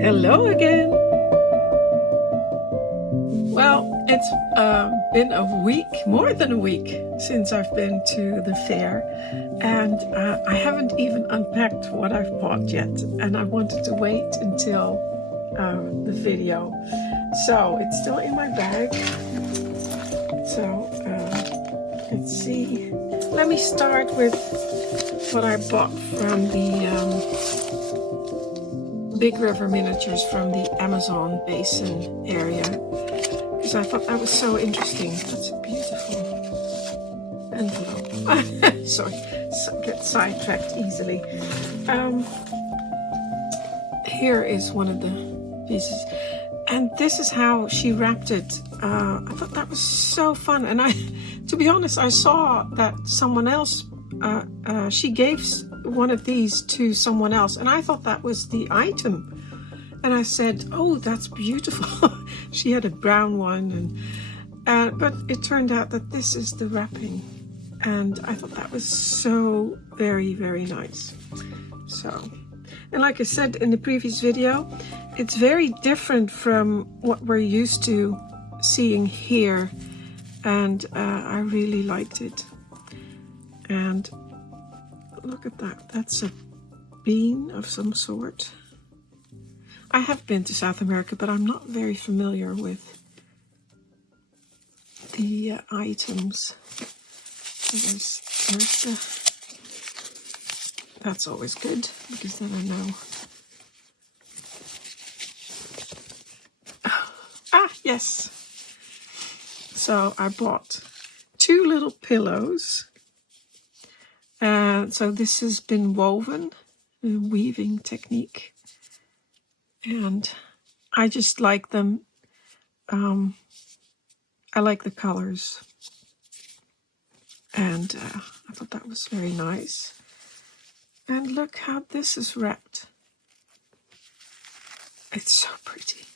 Hello again. Well, it's been a week, more than a week, since I've been to the fair, and I haven't even unpacked what I've bought yet, and I wanted to wait until the video. So it's still in my bag. So let's see. Let me start with what I bought from the Big River Miniatures from the Amazon Basin area, because I thought that was so interesting. That's a beautiful envelope. Sorry, get sidetracked easily. Here is one of the pieces, and this is how she wrapped it. I thought that was so fun, and to be honest, I saw that someone else, she gave one of these to someone else, and I thought that was the item, and I said, oh, that's beautiful. She had a brown one, and but it turned out that this is the wrapping, and I thought that was so very, very nice. So, and like I said in the previous video, it's very different from what we're used to seeing here, and I really liked it. And look at that, that's a bean of some sort. I have been to South America, but I'm not very familiar with the items. There's that's always good, because then I know. Ah, yes. So I bought 2 little pillows. So this has been woven, a weaving technique, and I just like them. I like the colors, and I thought that was very nice. And look how this is wrapped. It's so pretty.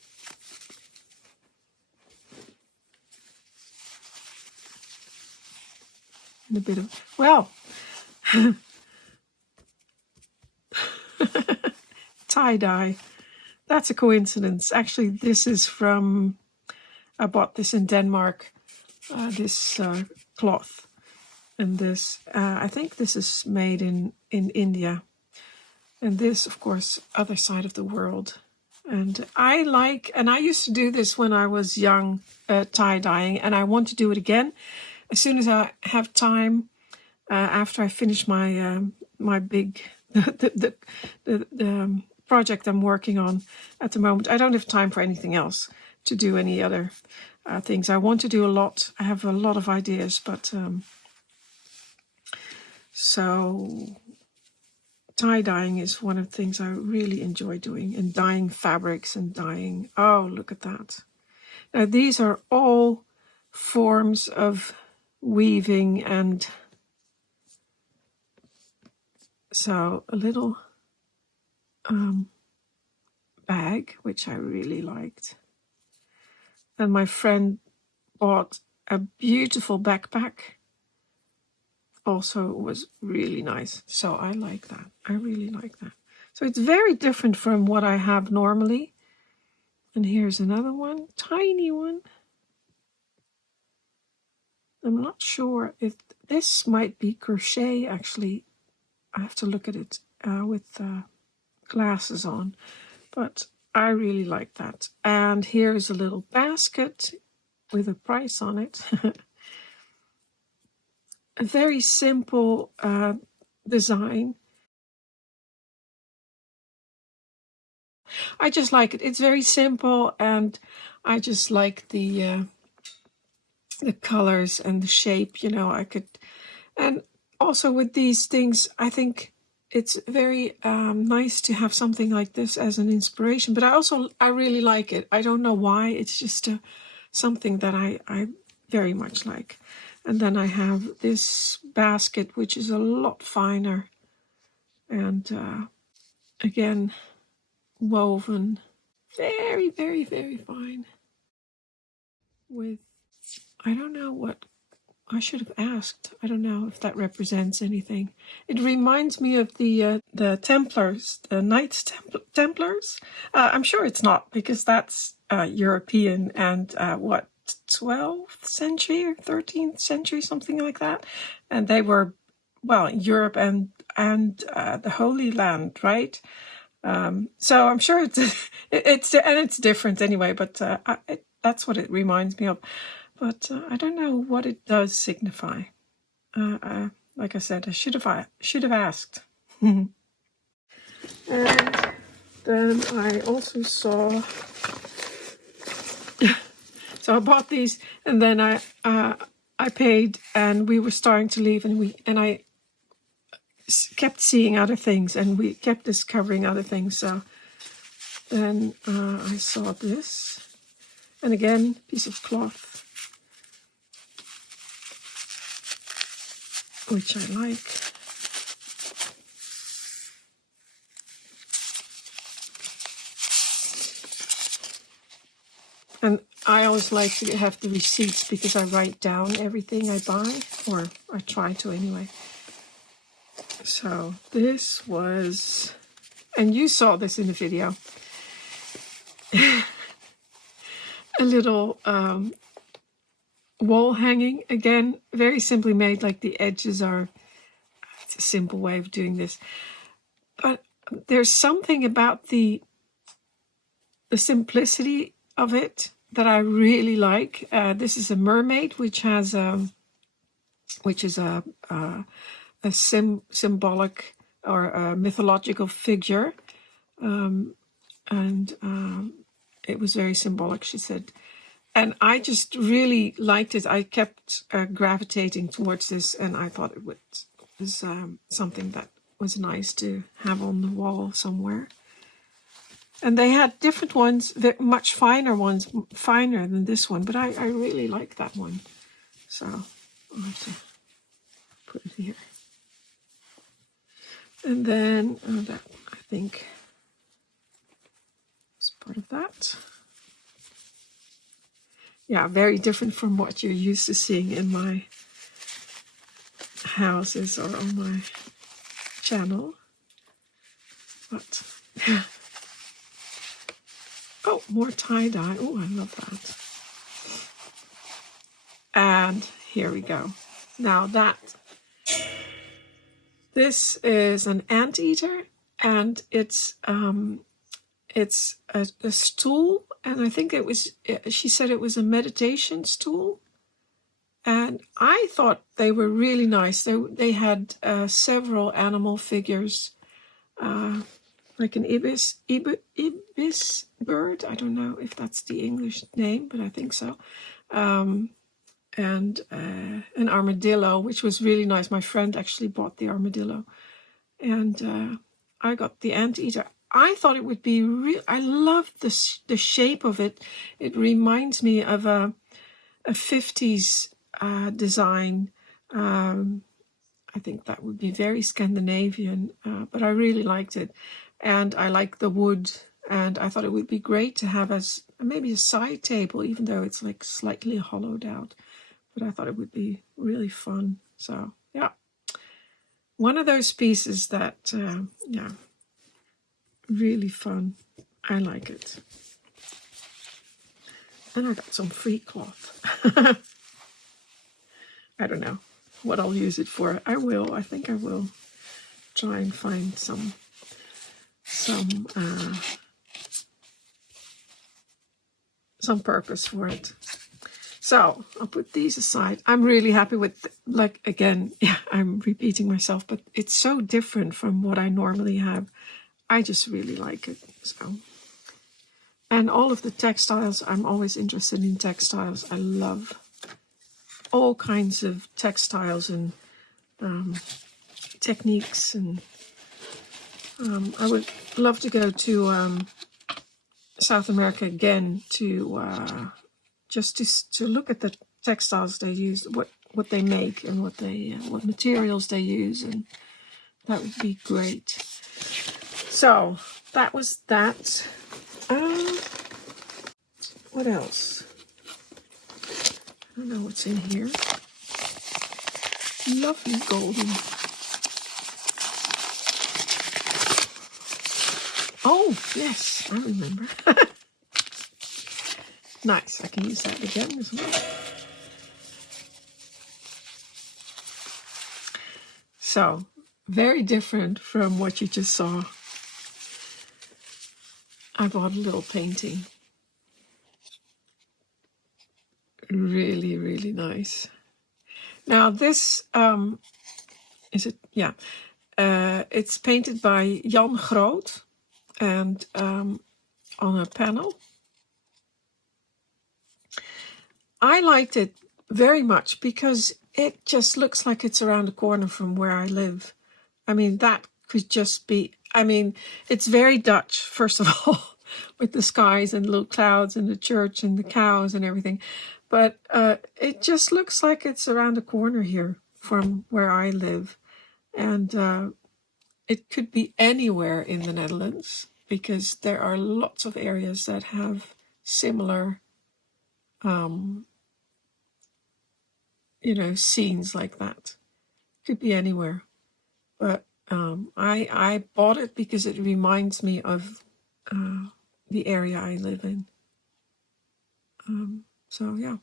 And a bit of, well, tie-dye. That's a coincidence. Actually, this is from, I bought this in Denmark, this cloth. And this, I think this is made in India. And this, of course, other side of the world. And I used to do this when I was young, tie-dyeing, and I want to do it again as soon as I have time, after I finish my my big the project I'm working on at the moment. I don't have time for anything else, to do any other things. I want to do a lot. I have a lot of ideas, but so tie-dyeing is one of the things I really enjoy doing, and dyeing fabrics and dyeing. Oh, look at that. Now these are all forms of weaving, and so a little bag, which I really liked. And my friend bought a beautiful backpack. Also was really nice. So I like that. I really like that. So it's very different from what I have normally. And here's another one, tiny one. I'm not sure if this might be crochet, actually. I have to look at it with glasses on, but I really like that. And here's a little basket with a price on it. A very simple design. I just like it. It's very simple, and I just like the colors and the shape. You know, I could, and also with these things, I think it's very nice to have something like this as an inspiration. But I really like it. I don't know why. It's just something that I very much like. And then I have this basket, which is a lot finer, and again, woven, very, very, very fine, with, I don't know what I should have asked. I don't know if that represents anything. It reminds me of the Templars, the Knights Templars. I'm sure it's not, because that's European and what, 12th century or 13th century, something like that. And they were, well, Europe and the Holy Land, right? So I'm sure it's different anyway. But that's what it reminds me of. But I don't know what it does signify. Like I said, I should have asked. And then I also saw. So I bought these, and then I paid, and we were starting to leave, and I kept seeing other things, and we kept discovering other things. So then I saw this, and again, piece of cloth, which I like. And I always like to have the receipts, because I write down everything I buy, or I try to anyway. So this was, and you saw this in the video, a little wall hanging. Again, very simply made, like the edges are, it's a simple way of doing this. But there's something about the simplicity of it that I really like. This is a mermaid, which is a symbolic or a mythological figure, and it was very symbolic, she said. And I just really liked it. I kept gravitating towards this, and I thought it was something that was nice to have on the wall somewhere. And they had different ones, much finer ones, finer than this one, but I really like that one. So I'll have to put it here. And then that, I think, is part of that. Yeah, very different from what you're used to seeing in my houses or on my channel. But yeah. Oh, more tie-dye. Oh, I love that. And here we go. Now this is an anteater, and it's a stool, and I think she said it was a meditation stool. And I thought they were really nice. They had several animal figures, like an ibis bird. I don't know if that's the English name, but I think so. And an armadillo, which was really nice. My friend actually bought the armadillo, and I got the anteater. I thought it would be real. I love the shape of it. It reminds me of a 50s design. I think that would be very Scandinavian, but I really liked it. And I like the wood, and I thought it would be great to have as maybe a side table, even though it's like slightly hollowed out. But I thought it would be really fun. So yeah, one of those pieces that, yeah, really fun. I like it. And I got some free cloth. I don't know what I'll use it for. I think I will try and find some purpose for it. So I'll put these aside. I'm really happy with, like, again, yeah, I'm repeating myself, but it's so different from what I normally have. I just really like it. So, and all of the textiles, I'm always interested in textiles. I love all kinds of textiles and techniques, and I would love to go to South America again to just to look at the textiles they use, what they make, and what materials they use, and that would be great. So that was that. What else? I don't know what's in here. Lovely golden. Oh, yes, I remember. Nice, I can use that again as well. So, very different from what you just saw. I bought a little painting. Really, really nice. Now this, is it? Yeah. It's painted by Jan Groot and on a panel. I liked it very much because it just looks like it's around the corner from where I live. I mean, that could just be, I mean, it's very Dutch, first of all, with the skies and little clouds and the church and the cows and everything. But it just looks like it's around the corner here from where I live. And it could be anywhere in the Netherlands because there are lots of areas that have similar scenes like that. Could be anywhere. But I bought it because it reminds me of the area I live in. So yeah,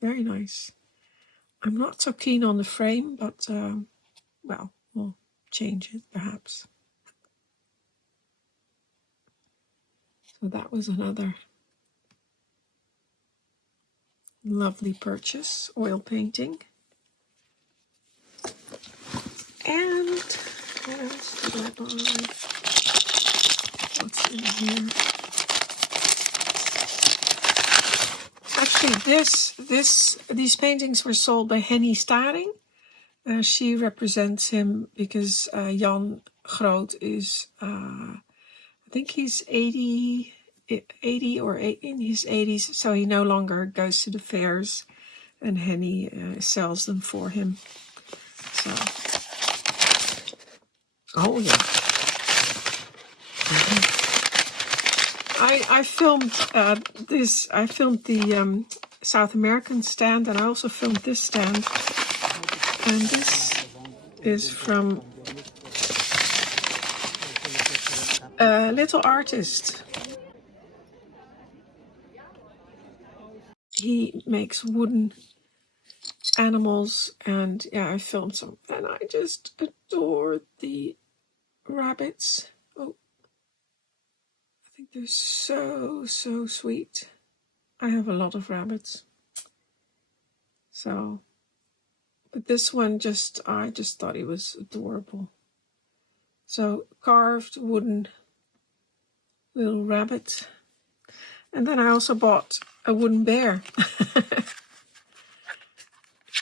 very nice. I'm not so keen on the frame, but well, we'll change it perhaps. So that was another lovely purchase, oil painting. And what else did I buy? What's in here? Actually, these paintings were sold by Henny Staring. She represents him because Jan Groot is, I think he's 80 or in his 80s, so he no longer goes to the fairs, and Henny sells them for him. So, oh yeah. I filmed this. I filmed the South American stand, and I also filmed this stand. And this is from a little artist. He makes wooden animals, and yeah, I filmed some, and I just adore the rabbits. Oh, I think they're so sweet. I have a lot of rabbits. So, but this one I just thought he was adorable. So carved wooden little rabbit. And then I also bought a wooden bear.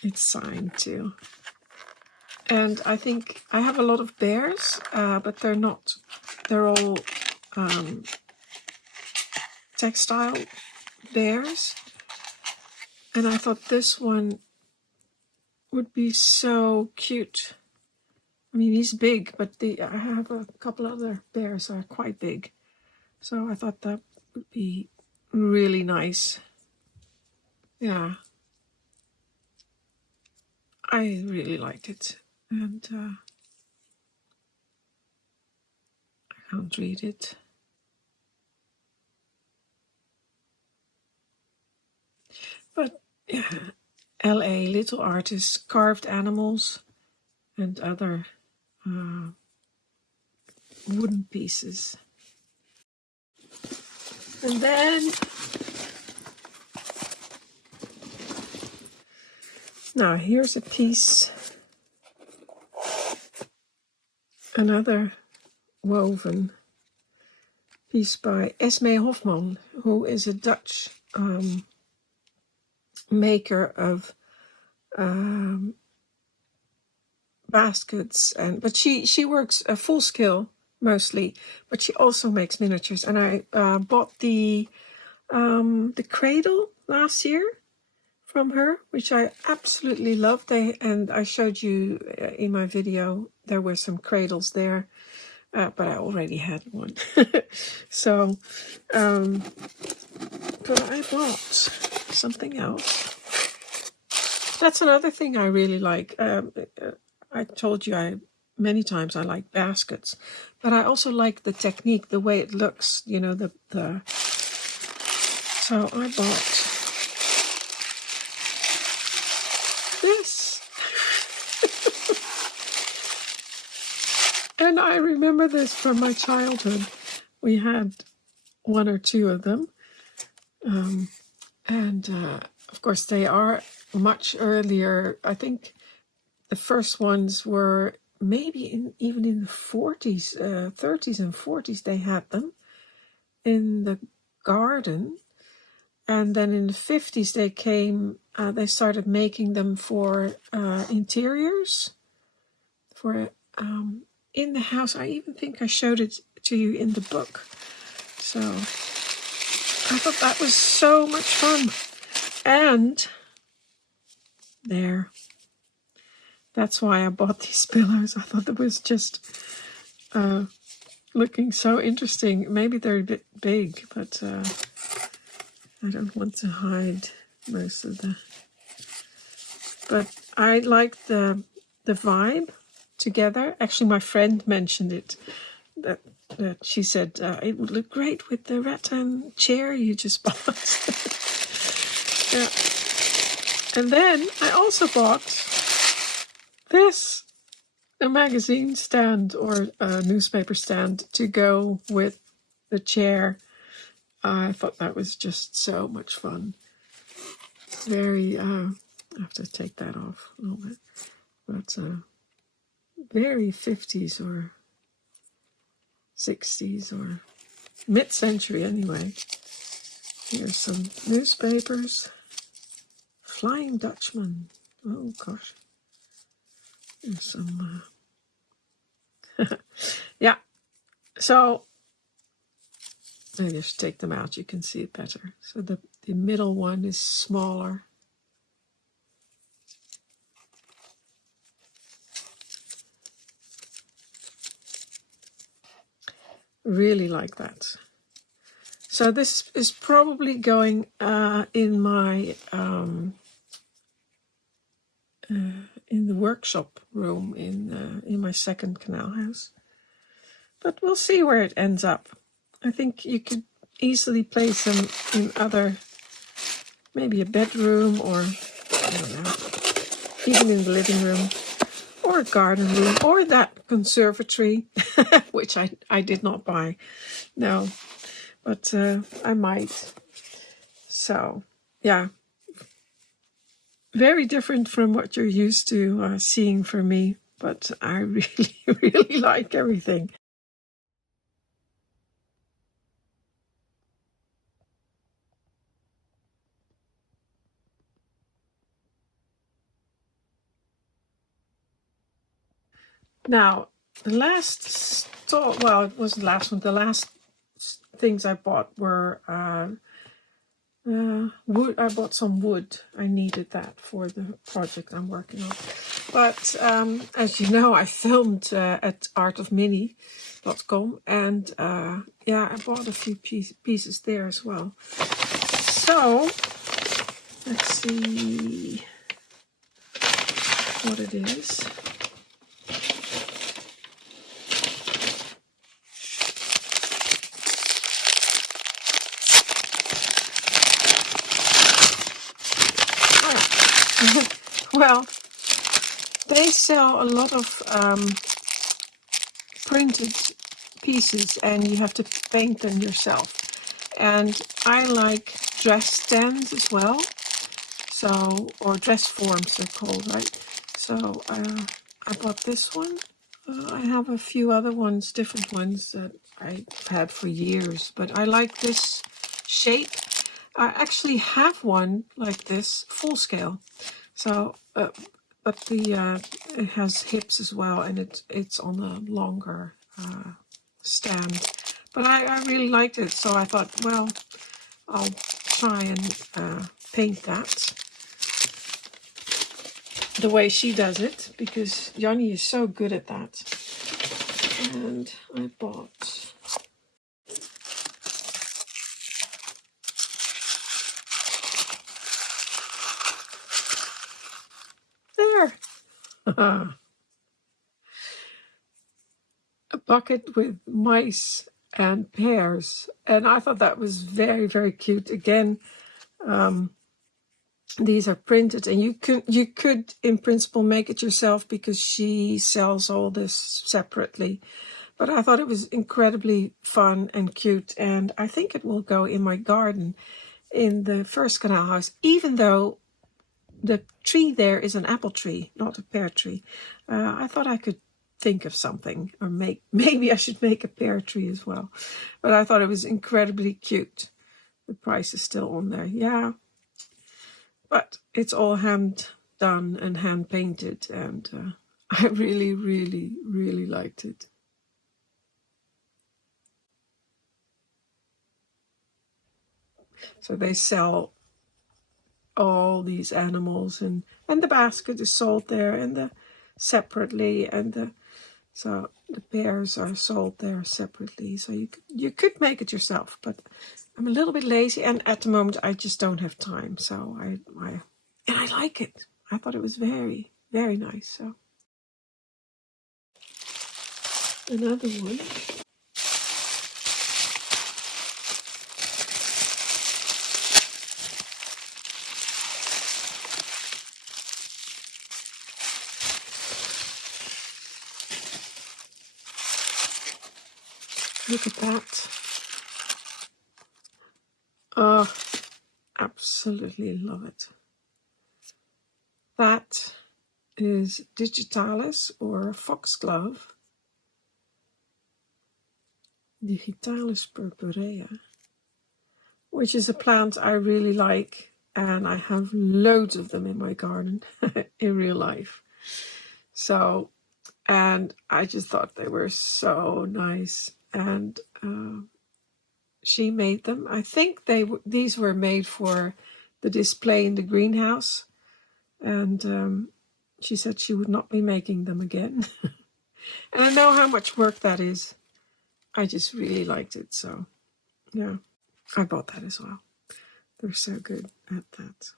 It's signed too. And I think I have a lot of bears, but they're all textile bears. And I thought this one would be so cute. I mean, he's big, but I have a couple other bears that are quite big. So I thought that would be really nice. Yeah. I really liked it. And I can't read it. But yeah, LA, little artists, carved animals and other wooden pieces. And then, now here's a piece, another woven piece by Esme Hofman, who is a Dutch maker of baskets, but she works a full scale mostly, but she also makes miniatures. And I bought the cradle last year from her, which I absolutely loved. And I showed you in my video, there were some cradles there, but I already had one. So, but I bought something else. That's another thing I really like. I told you many times I like baskets, but I also like the technique, the way it looks. You know, the. So I bought this, and I remember this from my childhood. We had one or two of them, and of course they are much earlier. I think the first ones were maybe even in the 40s, 30s and 40s. They had them in the garden, and then in the 50s they came. They started making them for interiors, for in the house. I even think I showed it to you in the book. So I thought that was so much fun. And there. That's why I bought these pillows. I thought it was just looking so interesting. Maybe they're a bit big, but I don't want to hide most of the... But I like the vibe together. Actually, my friend mentioned it. That she said it would look great with the rattan chair you just bought. Yeah. And then I also bought this, a magazine stand or a newspaper stand to go with the chair. I thought that was just so much fun. Very, I have to take that off a little bit, but very 50s or 60s or mid-century anyway. Here's some newspapers. Flying Dutchman. Oh gosh. There's some... yeah. So maybe I should take them out. You can see it better. So the middle one is smaller. Really like that. So this is probably going in my in the workshop room in my second canal house. But we'll see where it ends up. I think you could easily place them in other, maybe a bedroom, or I don't know, even in the living room, or a garden room, or that conservatory, which I did not buy. No, but I might. So, yeah. Very different from what you're used to seeing from me, but I really, really like everything. Now, the last store, well, it wasn't the last one, the last things I bought were wood. I bought some wood. I needed that for the project I'm working on. But as you know, I filmed at artofmini.com, and yeah, I bought a few pieces there as well. So let's see what it is. Well, they sell a lot of printed pieces, and you have to paint them yourself. And I like dress stands as well, so, or dress forms they're called, right? So I bought this one. I have a few other ones, different ones that I've had for years, but I like this shape. I actually have one like this, full scale. So, but it has hips as well, and it's on a longer stand. But I really liked it, so I thought, well, I'll try and paint that the way she does it, because Yanni is so good at that. And I bought... a bucket with mice and pears, and I thought that was very, very cute. Again, these are printed, and you could in principle make it yourself because she sells all this separately. But I thought it was incredibly fun and cute, and I think it will go in my garden in the first canal house, even though the tree there is an apple tree, not a pear tree. I thought I could think of something, or maybe I should make a pear tree as well. But I thought it was incredibly cute. The price is still on there, yeah. But it's all hand done and hand painted, and I really, really, really liked it. So they sell all these animals, and the basket is sold there, and the separately, and so the pears are sold there separately. So you could make it yourself, but I'm a little bit lazy, and at the moment I just don't have time. So I like it. I thought it was very, very nice. So another one. Look at that. Oh, absolutely love it. That is digitalis, or foxglove. Digitalis purpurea, which is a plant I really like, and I have loads of them in my garden in real life. So, and I just thought they were so nice, and she made them. I think these were made for the display in the greenhouse, and she said she would not be making them again. And I know how much work that is. I just really liked it, so yeah, I bought that as well. They're so good at that.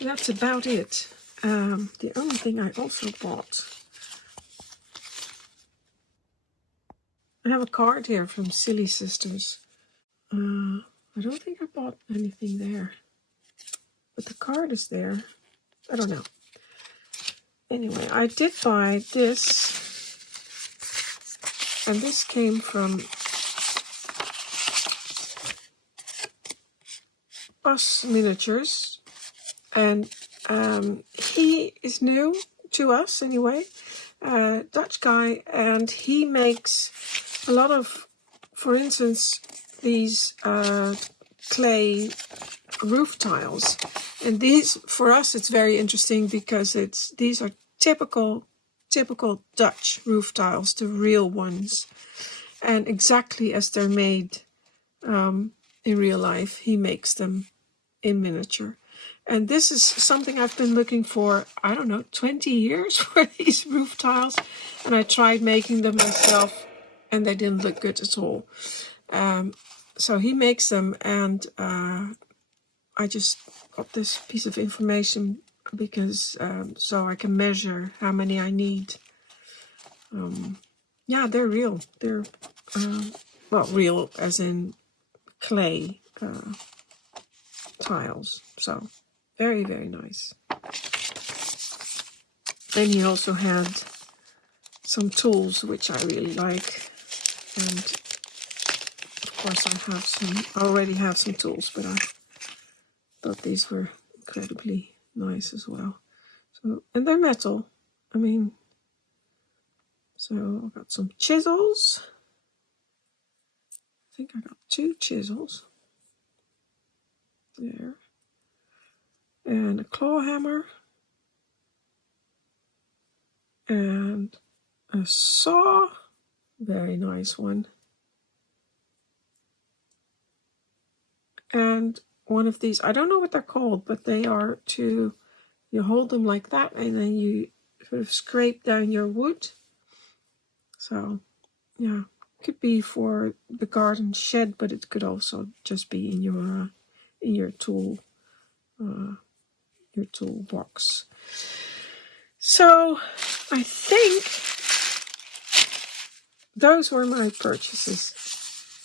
That's about it. The only thing I also bought, I have a card here from Silly Sisters. I don't think I bought anything there, but the card is there. I don't know. Anyway, I did buy this, and this came from Us Miniatures, and he is new to us anyway, Dutch guy, and he makes a lot of, for instance, these clay roof tiles. And these, for us, it's very interesting because these are typical Dutch roof tiles, the real ones, and exactly as they're made in real life. He makes them in miniature. And this is something I've been looking for, I don't know, 20 years for these roof tiles. And I tried making them myself, and they didn't look good at all. So he makes them, and I just got this piece of information because so I can measure how many I need. Yeah, they're real. They're well, real as in clay tiles. So very, very nice. And he also had some tools which I really like, and of course I already have some tools, but I thought these were incredibly nice as well. So, and they're metal. I mean, so I've got some chisels. I think I got 2 chisels there, and a claw hammer, and a saw, very nice one, and one of these, I don't know what they're called, but they are you hold them like that, and then you sort of scrape down your wood. So yeah, could be for the garden shed, but it could also just be in in your toolbox. So I think those were my purchases.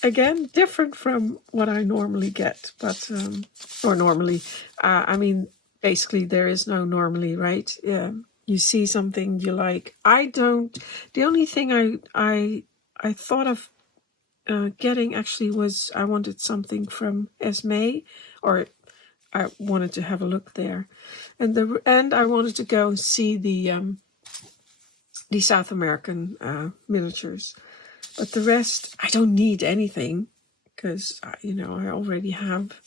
Again, different from what I normally get, but or normally, I mean, basically there is no normally, right? Yeah, you see something you like. I don't. The only thing I thought of getting actually was I wanted something from Esme, or I wanted to have a look there, and I wanted to go and see the South American miniatures. But the rest, I don't need anything because, I already have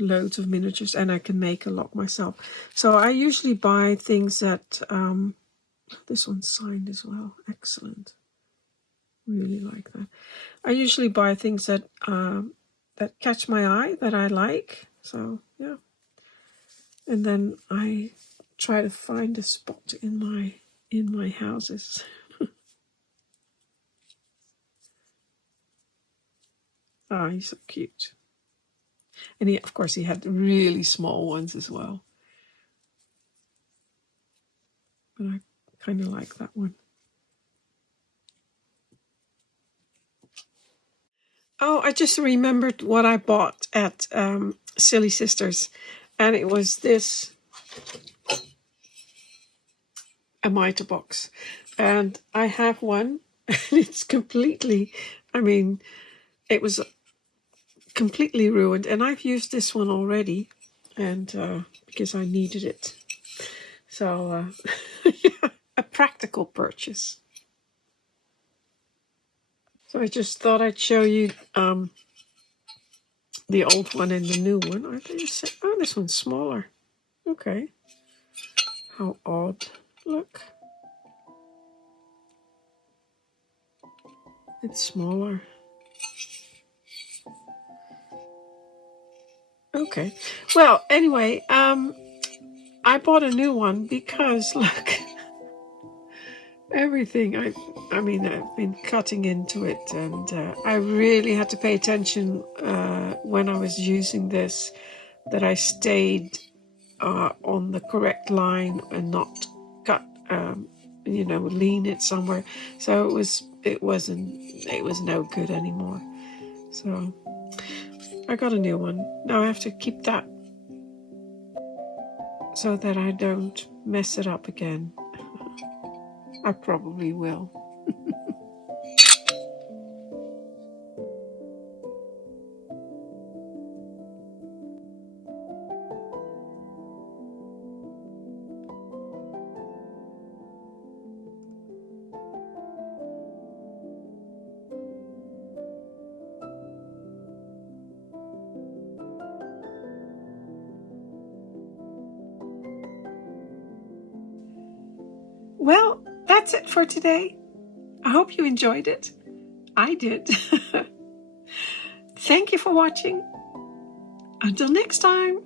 loads of miniatures and I can make a lot myself. So I usually buy things that, this one's signed as well. Excellent. Really like that. I usually buy things that catch my eye, that I like. So, yeah. And then I try to find a spot in my houses. Ah, he's so cute. And of course, he had really small ones as well. But I kind of like that one. Oh, I just remembered what I bought at Silly Sisters. And it was this a mitre box. And I have one. And it's completely, it was completely ruined, and I've used this one already, and because I needed it. So yeah, a practical purchase. So I just thought I'd show you the old one and the new one. Oh, this one's smaller. Okay. How odd. Look. It's smaller. Okay. Well, anyway, I bought a new one because, look, everything, I've been cutting into it, and I really had to pay attention when I was using this, that I stayed on the correct line and not cut, lean it somewhere. So it was no good anymore. So I got a new one. Now I have to keep that so that I don't mess it up again. I probably will. Well, that's it for today. I hope you enjoyed it. I did. Thank you for watching. Until next time.